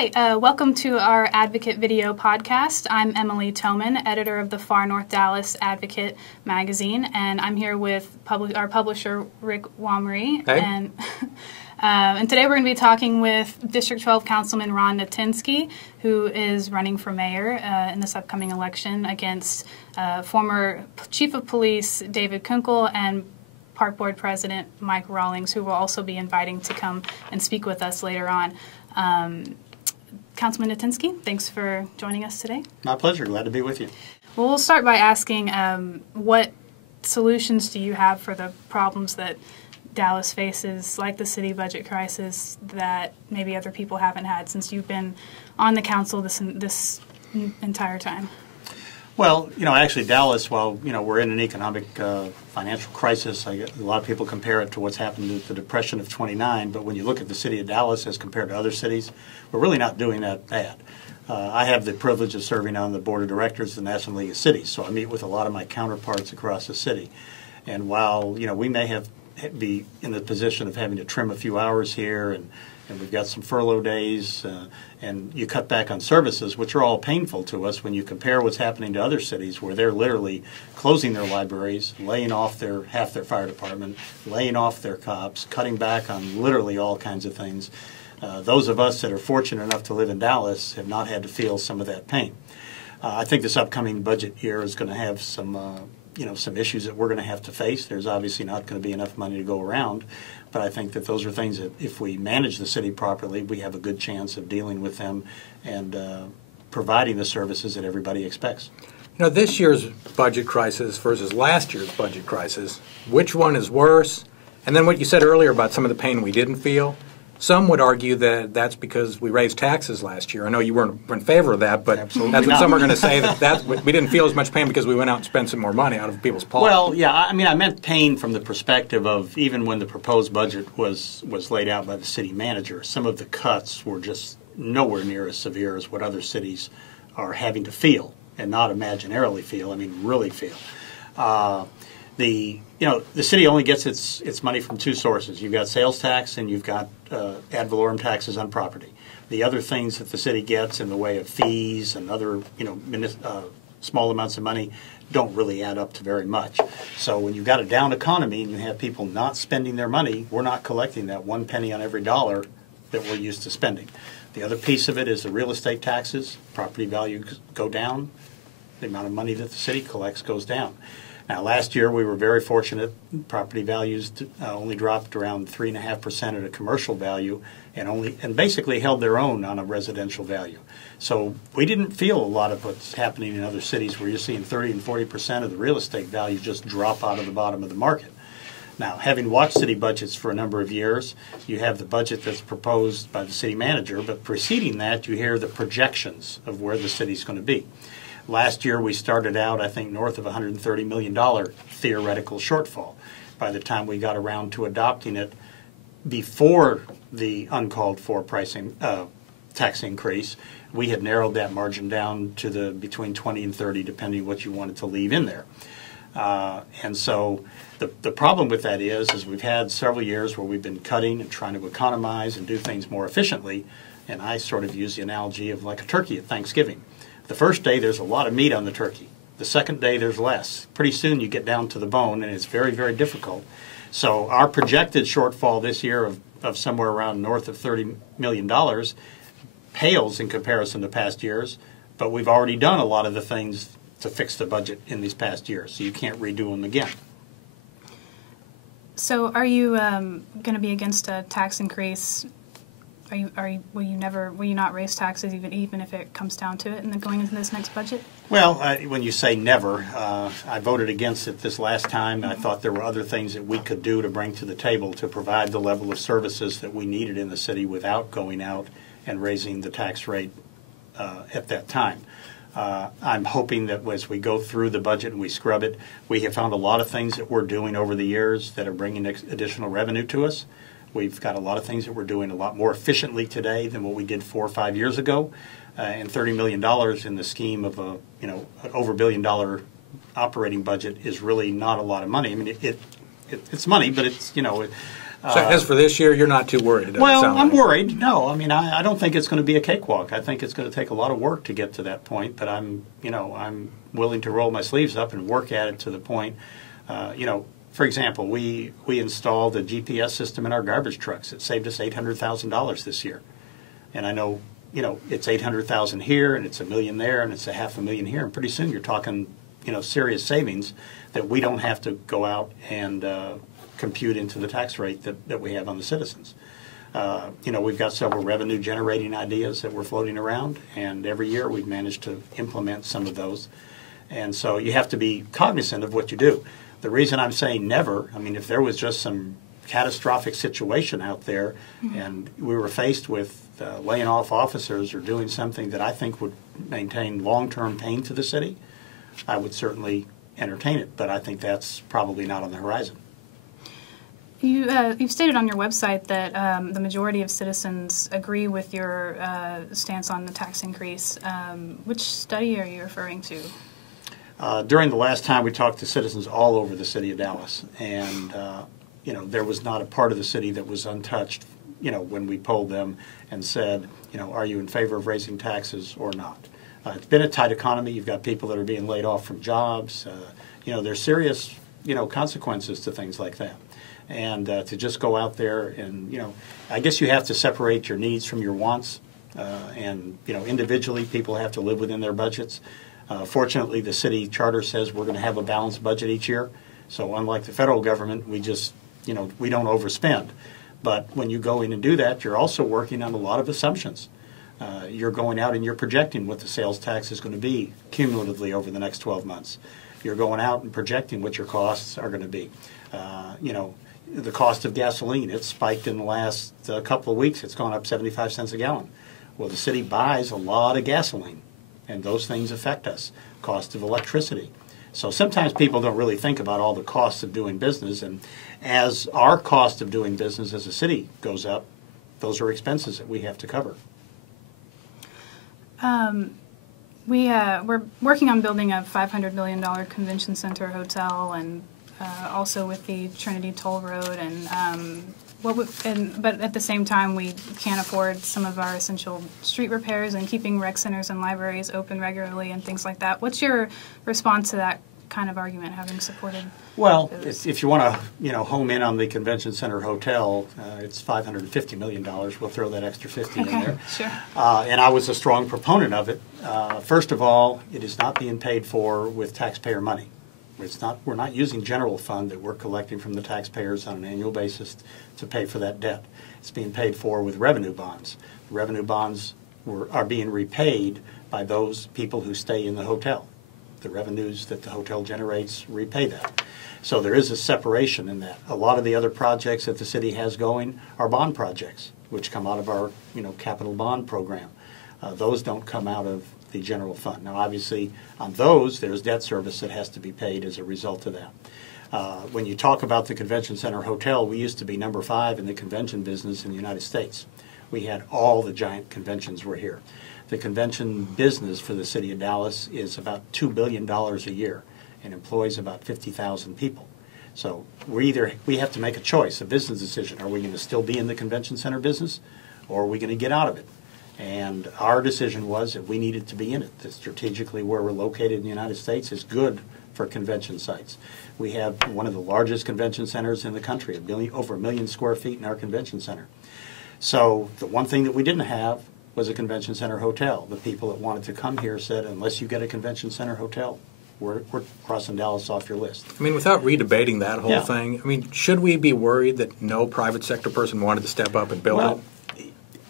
Hi, welcome to our Advocate video podcast. I'm Emily Toman, editor of the Far North Dallas Advocate magazine, and I'm here with our publisher, Rick Wamre. Hey. And today we're going to be talking with District 12 Councilman Ron Natinsky, who is running for mayor in this upcoming election against former Chief of Police David Kunkel and Park Board President Mike Rawlings, who we'll also be inviting to come and speak with us later on. Councilman Natinsky, thanks for joining us today. My pleasure. Glad to be with you. Well, we'll start by asking what solutions do you have for the problems that Dallas faces, like the city budget crisis, that maybe other people haven't had since you've been on the council this entire time? Well, actually Dallas, while, we're in an economic financial crisis, a lot of people compare it to what's happened to the Depression of '29, but when you look at the city of Dallas as compared to other cities, we're really not doing that bad. I have the privilege of serving on the board of directors of the National League of Cities, so I meet with a lot of my counterparts across the city. And while, we may be in the position of having to trim a few hours here, and we've got some furlough days, and you cut back on services, which are all painful to us when you compare what's happening to other cities where they're literally closing their libraries, laying off half their fire department, laying off their cops, cutting back on literally all kinds of things. Those of us that are fortunate enough to live in Dallas have not had to feel some of that pain. I think this upcoming budget year is going to have some issues that we're going to have to face. There's obviously not going to be enough money to go around, but I think that those are things that if we manage the city properly, we have a good chance of dealing with them and providing the services that everybody expects. This year's budget crisis versus last year's budget crisis, which one is worse? And then what you said earlier about some of the pain we didn't feel. Some would argue that that's because we raised taxes last year. I know you weren't in favor of that, but Absolutely that's what not. some are going to say, that we didn't feel as much pain because we went out and spent some more money out of people's pockets. Well, yeah, I meant pain from the perspective of even when the proposed budget was laid out by the city manager, some of the cuts were just nowhere near as severe as what other cities are having to feel, and not imaginarily feel, really feel. The city only gets its money from two sources. You've got sales tax and you've got ad valorem taxes on property. The other things that the city gets in the way of fees and other small amounts of money don't really add up to very much. So when you've got a down economy and you have people not spending their money, we're not collecting that 1 penny on every dollar that we're used to spending. The other piece of it is the real estate taxes. Property values go down. The amount of money that the city collects goes down. Now, last year we were very fortunate. Property values only dropped around 3.5% at a commercial value, and basically held their own on a residential value. So we didn't feel a lot of what's happening in other cities where you're seeing 30 and 40% of the real estate value just drop out of the bottom of the market. Now, having watched city budgets for a number of years, you have the budget that's proposed by the city manager, but preceding that, you hear the projections of where the city's going to be. Last year, we started out, I think, north of $130 million theoretical shortfall. By the time we got around to adopting it before the uncalled for tax increase, we had narrowed that margin down to between 20 and 30, depending what you wanted to leave in there. And so the problem with that is we've had several years where we've been cutting and trying to economize and do things more efficiently. And I sort of use the analogy of like a turkey at Thanksgiving. The first day, there's a lot of meat on the turkey. The second day, there's less. Pretty soon, you get down to the bone, and it's very, very difficult. So our projected shortfall this year of somewhere around north of $30 million pales in comparison to past years, but we've already done a lot of the things to fix the budget in these past years, so you can't redo them again. So are you going to be against a tax increase? Will you not raise taxes even if it comes down to it and then going into this next budget? Well, when you say never, I voted against it this last time. I thought there were other things that we could do to bring to the table to provide the level of services that we needed in the city without going out and raising the tax rate at that time. I'm hoping that as we go through the budget and we scrub it, we have found a lot of things that we're doing over the years that are bringing additional revenue to us. We've got a lot of things that we're doing a lot more efficiently today than what we did 4 or 5 years ago, and $30 million in the scheme of an over $1 billion operating budget is really not a lot of money. It's money, but it's So as for this year, you're not too worried? Well, I'm worried. No, I mean, I don't think it's going to be a cakewalk. I think it's going to take a lot of work to get to that point, but I'm willing to roll my sleeves up and work at it to the point, for example, we installed a GPS system in our garbage trucks. It saved us $800,000 this year. And I know, it's $800,000 here, and it's $1 million there, and it's $500,000 here, and pretty soon you're talking, serious savings that we don't have to go out and compute into the tax rate that we have on the citizens. We've got several revenue generating ideas that we're floating around, and every year we've managed to implement some of those. And so you have to be cognizant of what you do. The reason I'm saying never, I mean, if there was just some catastrophic situation out there and we were faced with laying off officers or doing something that I think would maintain long-term pain to the city, I would certainly entertain it, but I think that's probably not on the horizon. You've stated on your website that the majority of citizens agree with your stance on the tax increase. Which study are you referring to? During the last time we talked to citizens all over the city of Dallas, and there was not a part of the city that was untouched, when we polled them and said, are you in favor of raising taxes or not? It's been a tight economy. You've got people that are being laid off from jobs. There's serious, consequences to things like that. And to just go out there and, I guess you have to separate your needs from your wants. Individually, people have to live within their budgets. Fortunately, the city charter says we're going to have a balanced budget each year. So unlike the federal government, we just, we don't overspend. But when you go in and do that, you're also working on a lot of assumptions. You're going out and you're projecting what the sales tax is going to be cumulatively over the next 12 months. You're going out and projecting what your costs are going to be. The cost of gasoline, it's spiked in the last couple of weeks. It's gone up 75 cents a gallon. Well, the city buys a lot of gasoline, and those things affect us. Cost of electricity. So sometimes people don't really think about all the costs of doing business, and as our cost of doing business as a city goes up, those are expenses that we have to cover. We're working on building a $500 million convention center hotel, and also with the Trinity Toll Road, and but at the same time we can't afford some of our essential street repairs and keeping rec centers and libraries open regularly and things like that. What's your response to that kind of argument, having supported? Well, if you want to, home in on the convention center hotel, it's $550 million. We'll throw that extra 50 in there. Sure. And I was a strong proponent of it. First of all, it is not being paid for with taxpayer money. We're not using general fund that we're collecting from the taxpayers on an annual basis to pay for that debt. It's being paid for with revenue bonds. The revenue bonds are being repaid by those people who stay in the hotel. The revenues that the hotel generates repay that. So there is a separation in that. A lot of the other projects that the city has going are bond projects, which come out of our capital bond program. Those don't come out of the general fund. Now, obviously, on those, there's debt service that has to be paid as a result of that. When you talk about the Convention Center Hotel, we used to be number 5 in the convention business in the United States. We had all the giant conventions were here. The convention business for the city of Dallas is about $2 billion a year and employs about 50,000 people. So we have to make a choice, a business decision. Are we going to still be in the convention center business, or are we going to get out of it? And our decision was that we needed to be in it. That strategically where we're located in the United States is good for convention sites. We have one of the largest convention centers in the country, over 1 million square feet in our convention center. So the one thing that we didn't have was a convention center hotel. The people that wanted to come here said, unless you get a convention center hotel, we're crossing Dallas off your list. I mean, without redebating that whole thing, I mean, should we be worried that no private sector person wanted to step up and build it?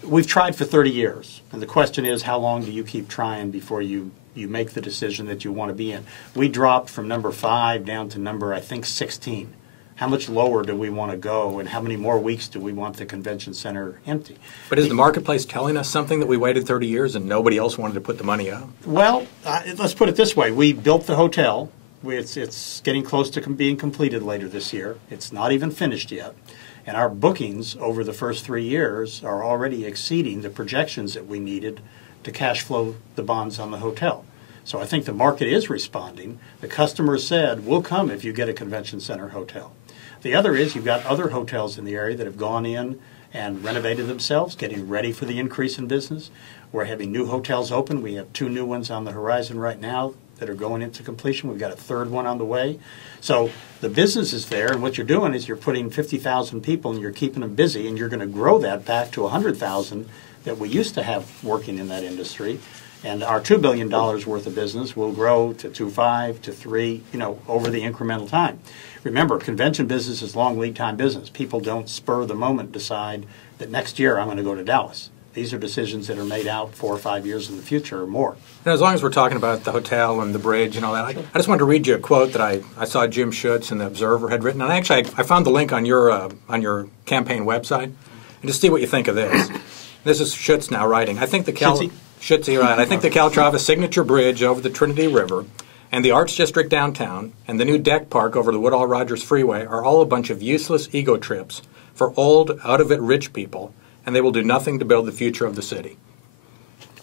We've tried for 30 years, and the question is, how long do you keep trying before you make the decision that you want to be in? We dropped from number 5 down to number, I think, 16. How much lower do we want to go, and how many more weeks do we want the convention center empty? But is the marketplace telling us something that we waited 30 years and nobody else wanted to put the money up? Well, let's put it this way. We built the hotel. It's getting close to being completed later this year. It's not even finished yet. And our bookings over the first 3 years are already exceeding the projections that we needed to cash flow the bonds on the hotel. So I think the market is responding. The customers said, we'll come if you get a convention center hotel. The other is you've got other hotels in the area that have gone in and renovated themselves, getting ready for the increase in business. We're having new hotels open. We have 2 new ones on the horizon right now that are going into completion. We've got a 3rd one on the way. So the business is there, and what you're doing is you're putting 50,000 people and you're keeping them busy, and you're going to grow that back to 100,000 that we used to have working in that industry. And our $2 billion worth of business will grow to 2.5 to 3, over the incremental time. Remember, convention business is long lead time business. People don't spur the moment decide that next year I'm going to go to Dallas. These are decisions that are made out 4 or 5 years in the future or more. And as long as we're talking about the hotel and the bridge and all that, I just wanted to read you a quote that I saw Jim Schutze in the Observer had written. And I found the link on your campaign website, and just see what you think of this. This is Schutze now writing. I think the Schutze, right? I think the Caltrava signature bridge over the Trinity River and the Arts District downtown and the new deck park over the Woodall-Rogers Freeway are all a bunch of useless ego trips for old, out-of-it rich people, and they will do nothing to build the future of the city.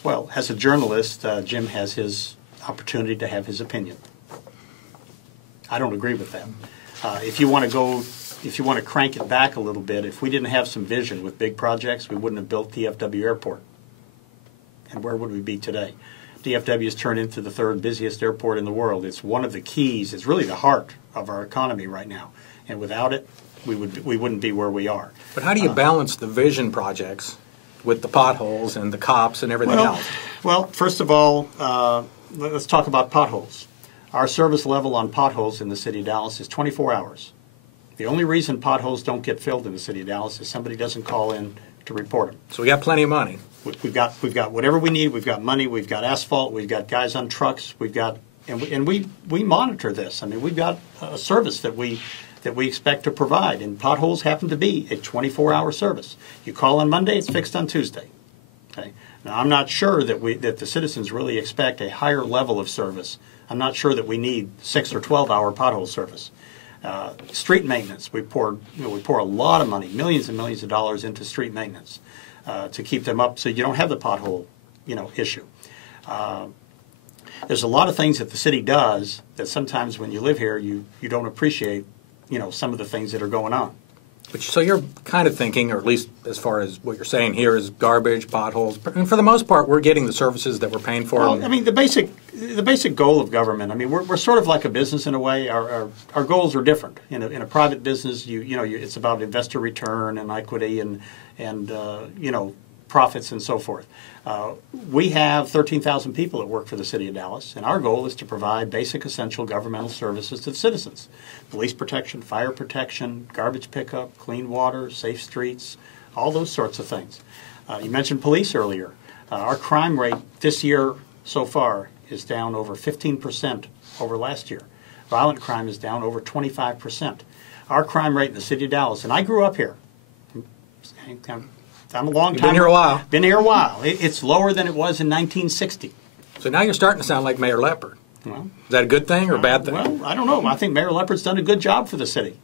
Well, as a journalist, Jim has his opportunity to have his opinion. I don't agree with that. If you want to crank it back a little bit, if we didn't have some vision with big projects, we wouldn't have built DFW Airport. And where would we be today? DFW has turned into the 3rd busiest airport in the world. It's one of the keys. It's really the heart of our economy right now. And without it, we wouldn't be where we are. But how do you balance the vision projects with the potholes and the cops and everything else? Well, first of all, let's talk about potholes. Our service level on potholes in the city of Dallas is 24 hours. The only reason potholes don't get filled in the city of Dallas is somebody doesn't call in to report them. So we got plenty of money. We've got whatever we need. We've got money. We've got asphalt. We've got guys on trucks. And we monitor this. I mean, we've got a service that we expect to provide, and potholes happen to be a 24-hour service. You call on Monday, it's fixed on Tuesday. Okay. Now, I'm not sure that the citizens really expect a higher level of service. I'm not sure that we need 6 or 12-hour pothole service. Street maintenance, we pour a lot of money, millions and millions of dollars into street maintenance to keep them up so you don't have the pothole, issue. There's a lot of things that the city does that sometimes when you live here you don't appreciate, some of the things that are going on. But so you're kind of thinking, or at least as far as what you're saying here, is garbage, potholes, and for the most part, we're getting the services that we're paying for. Well, I mean, the basic goal of government. I mean, we're sort of like a business in a way. Our goals are different. In a private business, it's about investor return and equity and profits and so forth. We have 13,000 people that work for the city of Dallas, and our goal is to provide basic essential governmental services to the citizens. Police protection, fire protection, garbage pickup, clean water, safe streets, all those sorts of things. You mentioned police earlier. Our crime rate this year so far is down over 15% over last year. Violent crime is down over 25%. Our crime rate in the city of Dallas, and I grew up here. I'm a long time. You've been here a while. Been here a while. It's lower than it was in 1960. So now you're starting to sound like Mayor Leopard. Well, is that a good thing or a bad thing? Well, I don't know. I think Mayor Leopard's done a good job for the city.